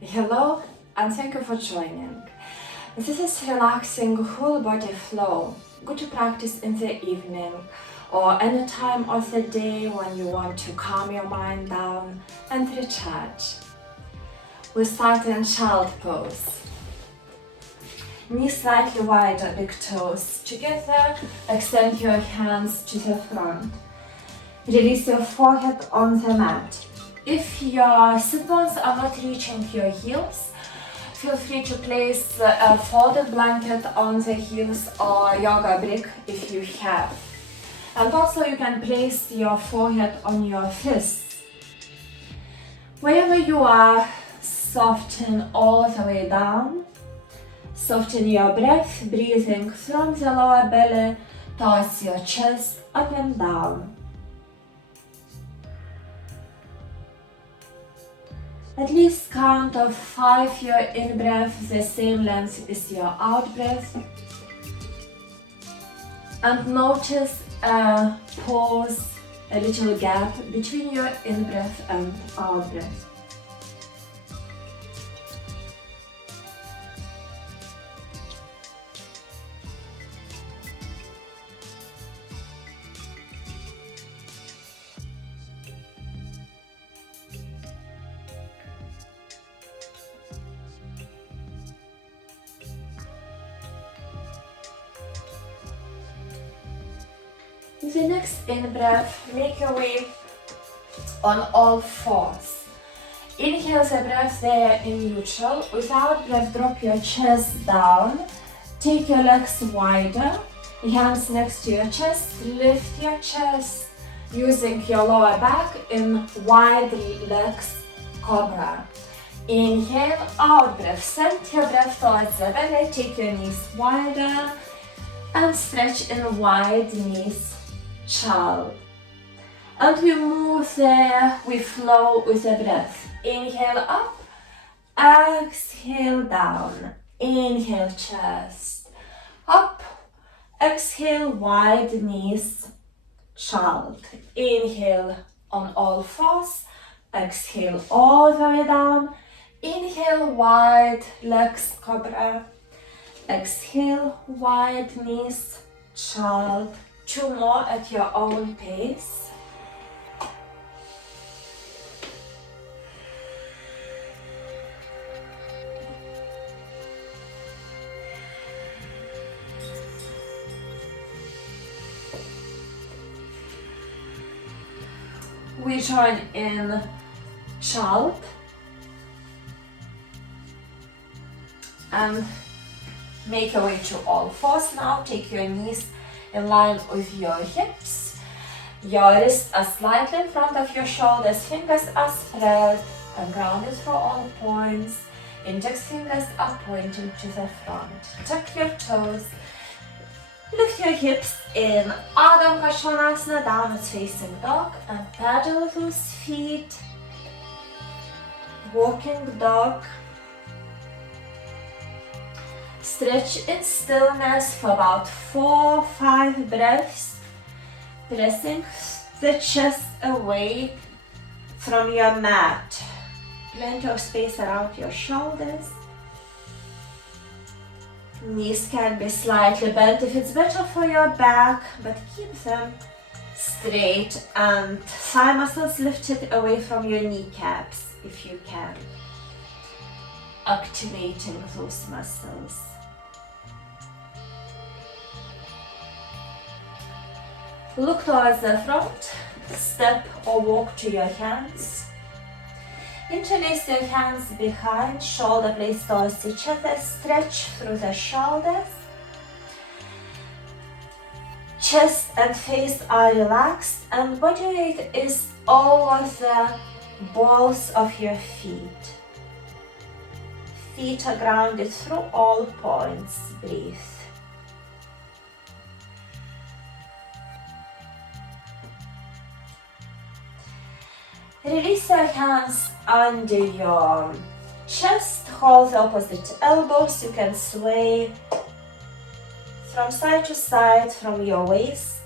Hello and thank you for joining. This is relaxing whole body flow, good to practice in the evening or any time of the day when you want to calm your mind down and recharge. We start in child pose. Knees slightly wider, big toes together, extend your hands to the front. Release your forehead on the mat. If your sit bones are not reaching your heels, feel free to place a folded blanket on the heels or yoga brick if you have. And also you can place your forehead on your fists. Wherever you are, soften all the way down. Soften your breath, breathing from the lower belly towards your chest, up and down. At least count of 5 your in-breath, the same length as your out-breath. And notice a pause, a little gap between your in-breath and out-breath. With the next in-breath, make your way on all fours. Inhale the breath there in neutral. With out-breath, drop your chest down. Take your legs wider. Hands next to your chest. Lift your chest using your lower back in wide legs cobra. Inhale, out-breath. Send your breath towards the belly. Take your knees wider and stretch in wide knees. Child. And we move there, we flow with the breath. Inhale up, exhale down. Inhale chest, up, exhale wide knees, child. Inhale on all fours, exhale all the way down. Inhale wide legs cobra, exhale wide knees, child. 2 more at your own pace. We join in child and make your way to all fours now. Take your knees in line with your hips. Your wrists are slightly in front of your shoulders, fingers are spread and grounded for all points. Index fingers are pointing to the front. Tuck your toes. Lift your hips in Adho Konasana, downward facing dog, and pedal those feet. Walking dog. Stretch in stillness for about 4-5 breaths, pressing the chest away from your mat. Plenty of space around your shoulders. Knees can be slightly bent if it's better for your back, but keep them straight and thigh muscles lifted away from your kneecaps if you can. Activating those muscles. Look towards the front, step or walk to your hands. Interlace your hands behind, shoulder blades towards each other, stretch through the shoulders. Chest and face are relaxed and body weight is over the balls of your feet. Feet are grounded through all points. Breathe. Release your hands under your chest, hold the opposite elbows. You can sway from side to side from your waist.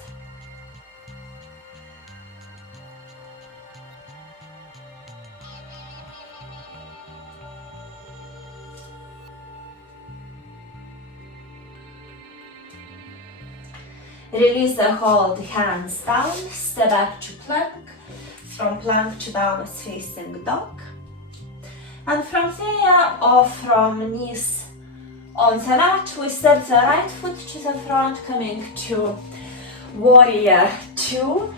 Release the hold, hands down, step back to plank. From plank to downward facing dog. And from there, or from knees on the mat, we step the right foot to the front, coming to warrior 2.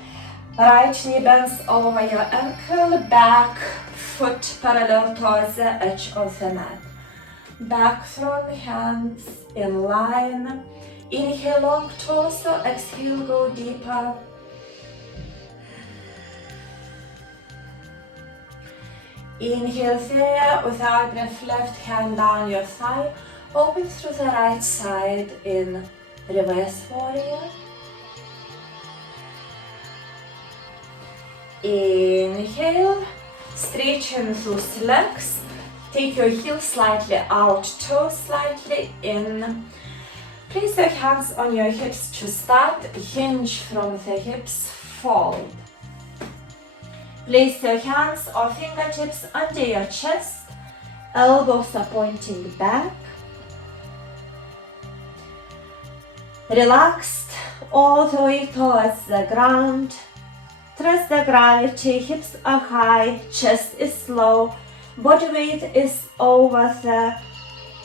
Right knee bends over your ankle, back foot parallel towards the edge of the mat. Back thrown, hands in line. Inhale, long torso, exhale, go deeper. Inhale there, without breath, left hand down your thigh, open through the right side in reverse warrior. Inhale, straighten those legs, take your heels slightly out, toes slightly in. Place your hands on your hips to start, hinge from the hips, fold. Place your hands or fingertips under your chest, elbows are pointing back. Relaxed all the way towards the ground. Trust the gravity, hips are high, chest is low, body weight is over the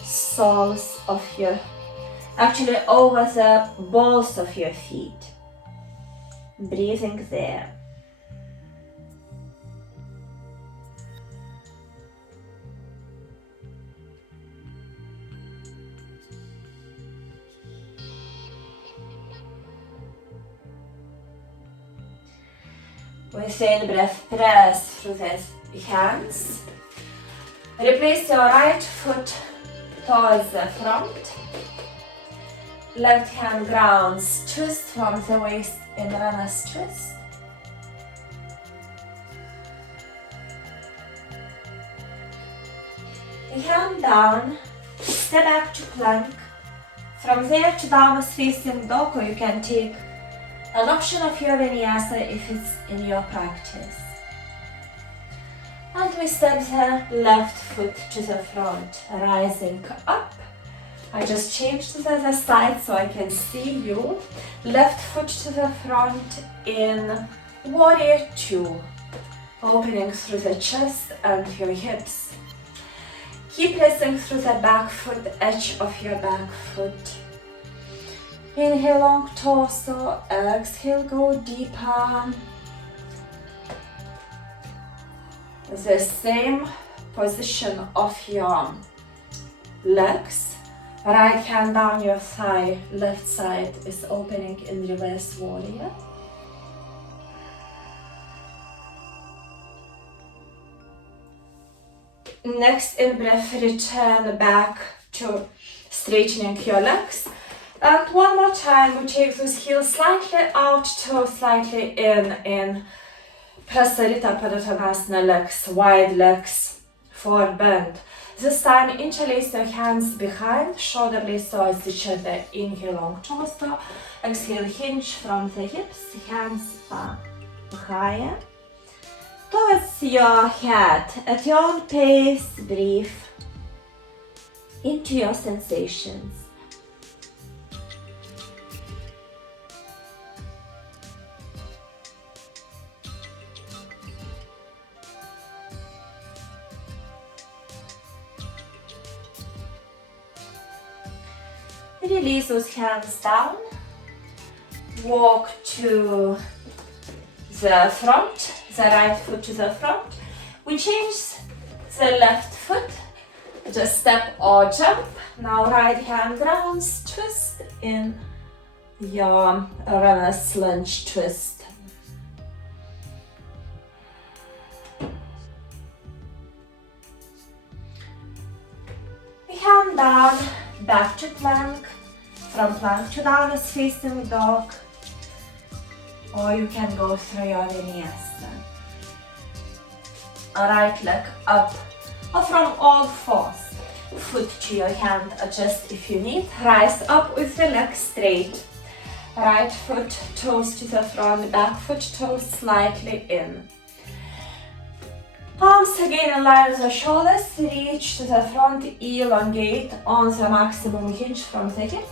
soles of your, actually over the balls of your feet. Breathing there. With in-breath, press through the hands. Replace your right foot towards the front. Left hand grounds, twist from the waist in runner's twist. Hand down, step back to plank. From there to downward facing dog, or you can take an option of your vinyasa if it's in your practice. And we step the left foot to the front, rising up. I just changed to the other side so I can see you. Left foot to the front in warrior 2, opening through the chest and your hips. Keep pressing through the back foot, edge of your back foot. Inhale, long torso, exhale, go deeper. The same position of your legs. Right hand down your thigh, left side is opening in reverse warrior. Next in breath, return back to straightening your legs. And one more time, we take those heels slightly out, toes slightly in Prasarita Padottanasana legs, wide legs, forward bend. This time, interlace your hands behind, shoulder blades towards each other. Inhale, long torso. Exhale, hinge from the hips, hands are higher. Towards your head, at your own pace, breathe into your sensations. Release those hands down. Walk to the front, the right foot to the front. We change the left foot, just step or jump. Now right hand grounds, twist in your runner's lunge twist. Hand down, back to plank. From plank to downward facing dog, or you can go through your vinyasa. Right leg up, or from all fours. Foot to your hand, adjust if you need. Rise up with the leg straight. Right foot, toes to the front, back foot, toes slightly in. Palms again in line with the shoulders, reach to the front, elongate on the maximum hinge from the hip.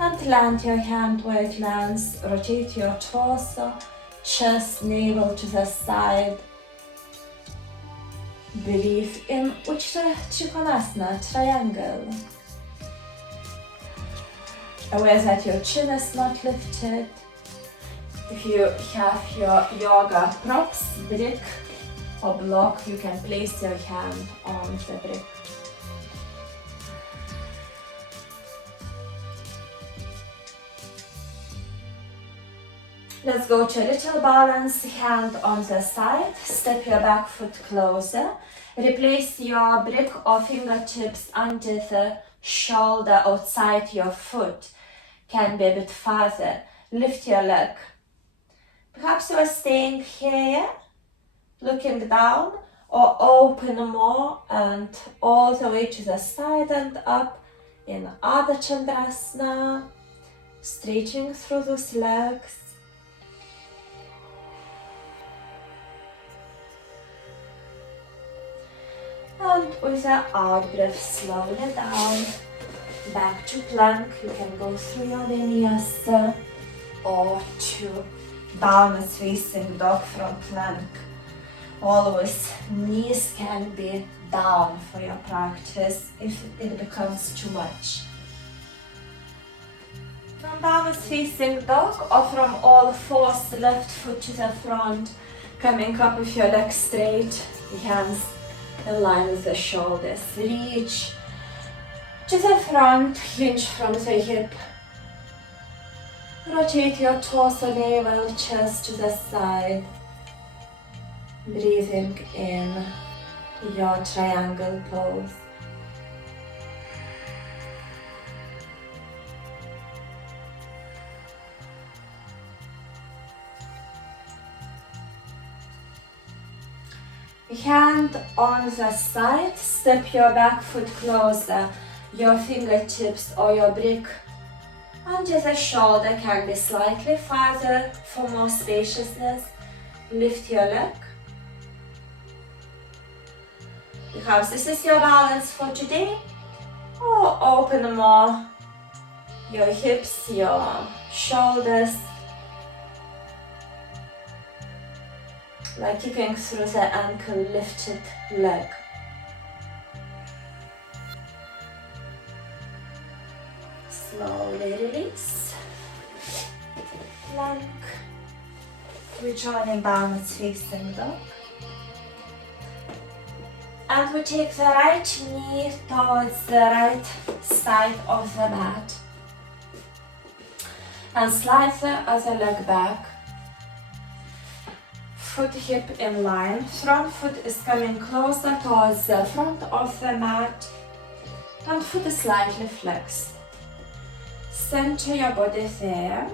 And land your hand where it lands. Rotate your torso, chest, navel to the side. Breathe in Ujjayi Trikonasana, triangle. Aware that your chin is not lifted. If you have your yoga props, brick or block, you can place your hand on the brick. Let's go to a little balance, hand on the side, step your back foot closer, replace your brick or fingertips under the shoulder outside your foot, can be a bit farther, lift your leg. Perhaps you are staying here, looking down, or open more and all the way to the side and up in Ardha Chandrasana, stretching through those legs. And with the out breath, slowly down, back to plank. You can go through your vinyasa or to downward facing dog from plank. Always knees can be down for your practice if it becomes too much. From downward facing dog or from all fours, left foot to the front, coming up with your legs straight, hands in line with the shoulders. Reach to the front, hinge from the hip. Rotate your torso, navel, chest to the side. Breathing in your triangle pose. Hand on the side, step your back foot closer, your fingertips or your brick under the shoulder can be slightly farther for more spaciousness. Lift your leg. Perhaps this is your balance for today, or open more your hips, your shoulders, like kicking through the ankle lifted leg. Slowly release. Plank. Rejoining balance facing dog. And we take the right knee towards the right side of the mat. And slide the other leg back. Foot hip in line. Front foot is coming closer towards the front of the mat. And foot is slightly flexed. Center your body there.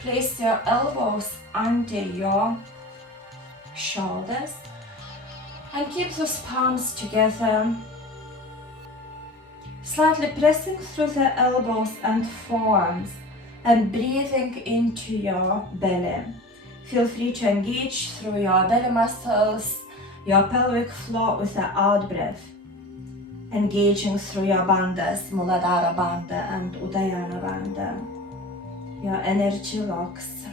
Place your elbows under your shoulders. And keep those palms together. Slightly pressing through the elbows and forearms and breathing into your belly. Feel free to engage through your belly muscles, your pelvic floor with the out breath. Engaging through your bandhas, Muladhara Bandha and Udayana Bandha, your energy locks.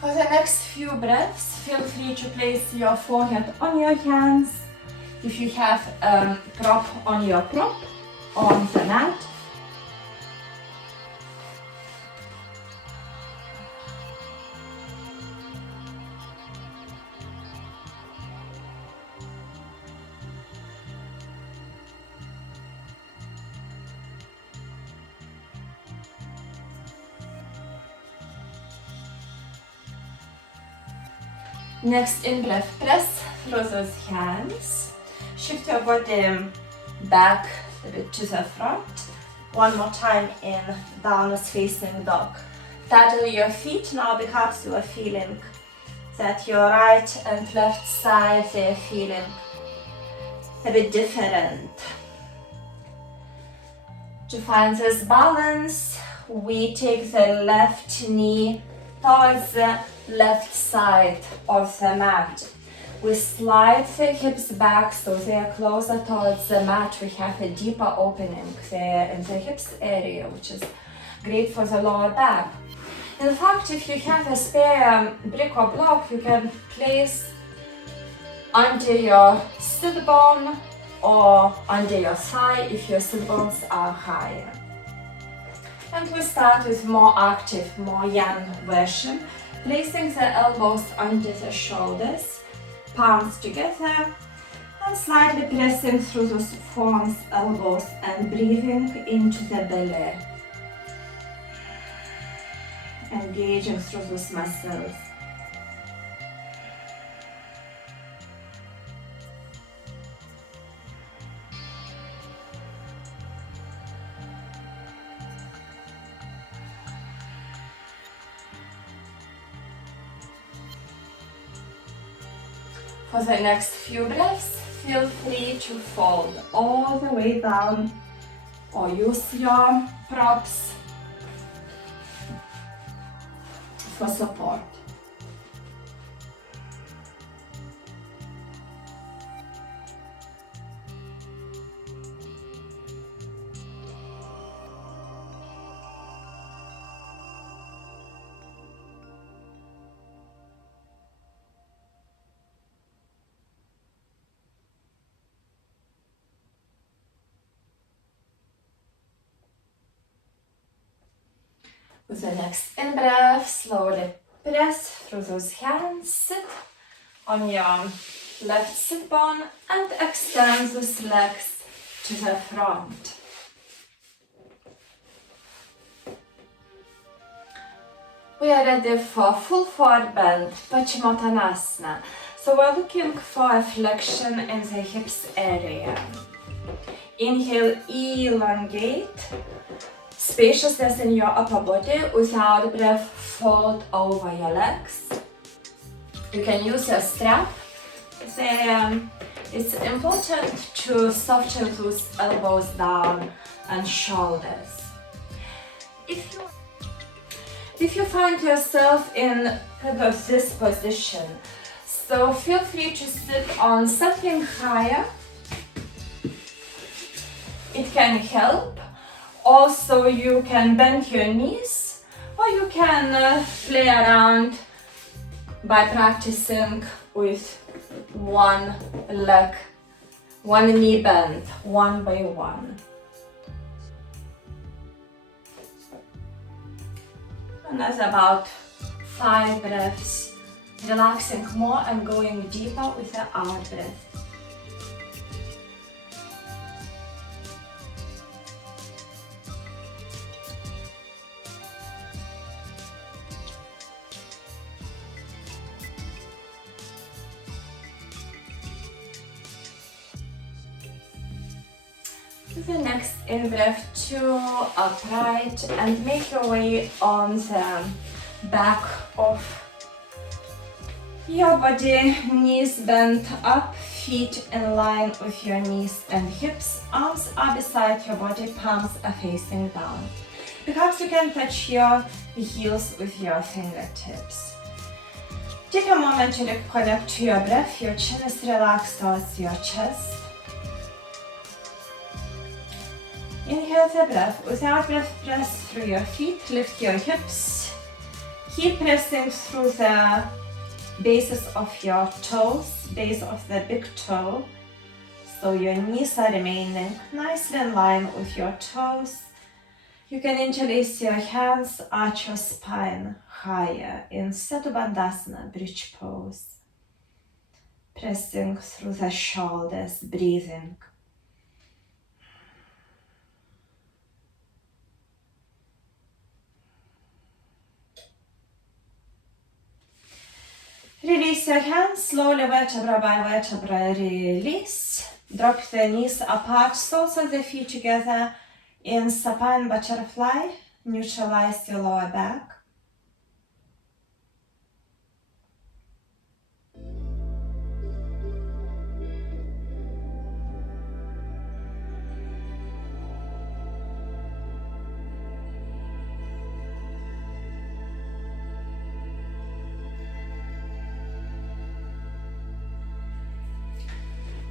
For the next few breaths, feel free to place your forehead on your hands. If you have a prop on your prop, on the mat. Next in breath, press through those hands. Shift your body back a bit to the front. One more time in downward facing dog. Paddle your feet. Now perhaps you are feeling that your right and left side, they're feeling a bit different. To find this balance, we take the left knee towards the left side of the mat. We slide the hips back so they are closer towards the mat. We have a deeper opening there in the hips area, which is great for the lower back. In fact, if you have a spare brick or block, you can place under your sit bone or under your thigh if your sit bones are higher. And we start with more active, more yang version, placing the elbows under the shoulders, palms together, and slightly pressing through those forearms, elbows, and breathing into the belly. Engaging through those muscles. For the next few breaths, feel free to fold all the way down or use your props for support. With the next in-breath, slowly press through those hands, sit on your left sit bone and extend those legs to the front. We are ready for full forward bend, Paschimottanasana. So we're looking for a flexion in the hips area. Inhale, elongate. Spaciousness in your upper body. Without breath, fold over your legs. You can use your strap. It's important to soften those elbows down and shoulders. If you find yourself in kind of this position, so feel free to sit on something higher. It can help. Also, you can bend your knees, or you can play around by practicing with one leg, one knee bend, one by one. And that's about 5 breaths, relaxing more and going deeper with the out breath. The next in-breath to upright and make your way on the back of your body, knees bent up, feet in line with your knees and hips, arms are beside your body, palms are facing down. Perhaps you can touch your heels with your fingertips. Take a moment to reconnect to your breath, your chin is relaxed towards your chest. Inhale the breath. Without breath, press through your feet, lift your hips. Keep pressing through the bases of your toes, base of the big toe. So your knees are remaining nicely in line with your toes. You can interlace your hands, arch your spine higher in Setu Bandhasana, bridge pose. Pressing through the shoulders, breathing. Release your hands, slowly vertebra by vertebra release. Drop the knees apart, soles of the feet together in supine butterfly. Neutralize your lower back.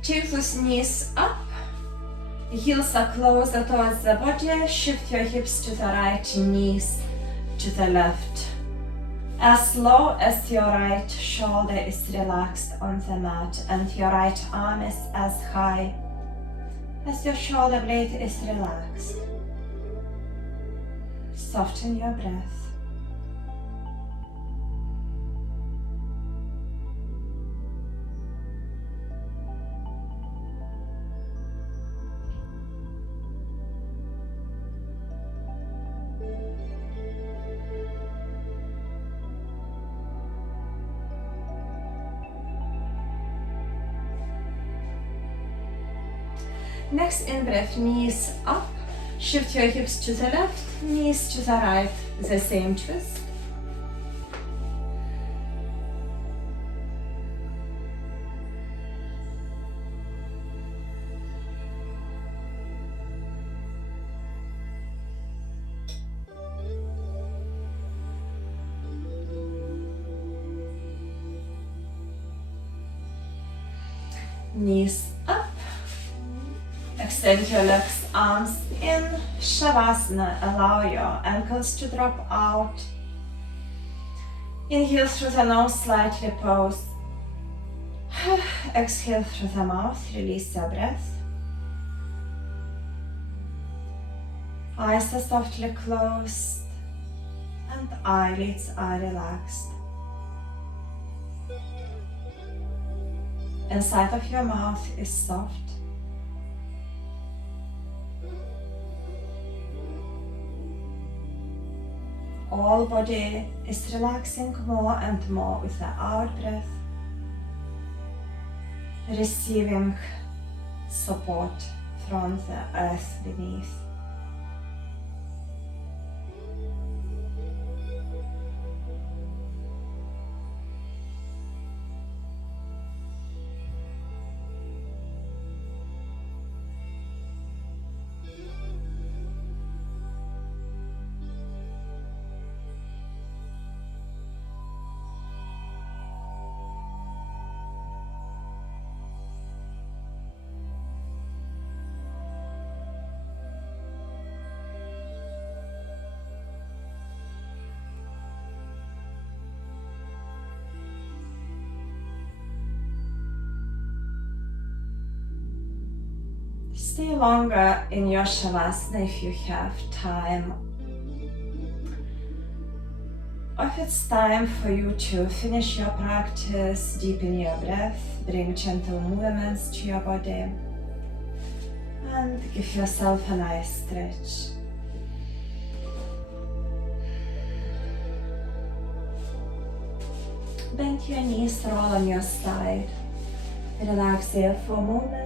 Toothless knees up. The heels are closer towards the body. Shift your hips to the right, knees to the left. As low as your right shoulder is relaxed on the mat and your right arm is as high as your shoulder blade is relaxed. Soften your breath. Next in-breath, knees up. Shift your hips to the left, knees to the right, the same twist. Knees up. Extend your legs, arms in. Shavasana. Allow your ankles to drop out. Inhale through the nose, slightly pause. Exhale through the mouth, release your breath. Eyes are softly closed and eyelids are relaxed. Inside of your mouth is soft. All body is relaxing more and more with the out breath, receiving support from the earth beneath. Stay longer in your Shavasana if you have time. Or if it's time for you to finish your practice, deepen your breath, bring gentle movements to your body, and give yourself a nice stretch. Bend your knees, roll on your side. Relax here for a moment.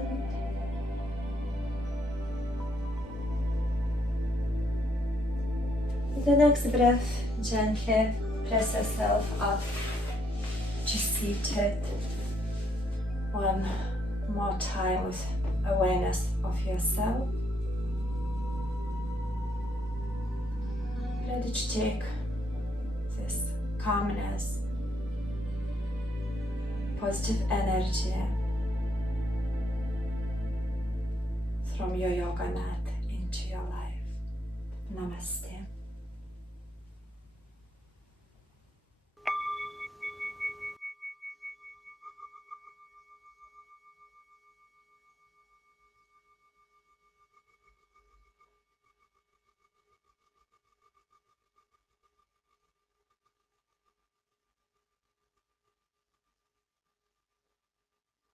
With the next breath, gently press yourself up to seated. One more time with awareness of yourself. Ready to take this calmness, positive energy from your yoga mat into your life. Namaste.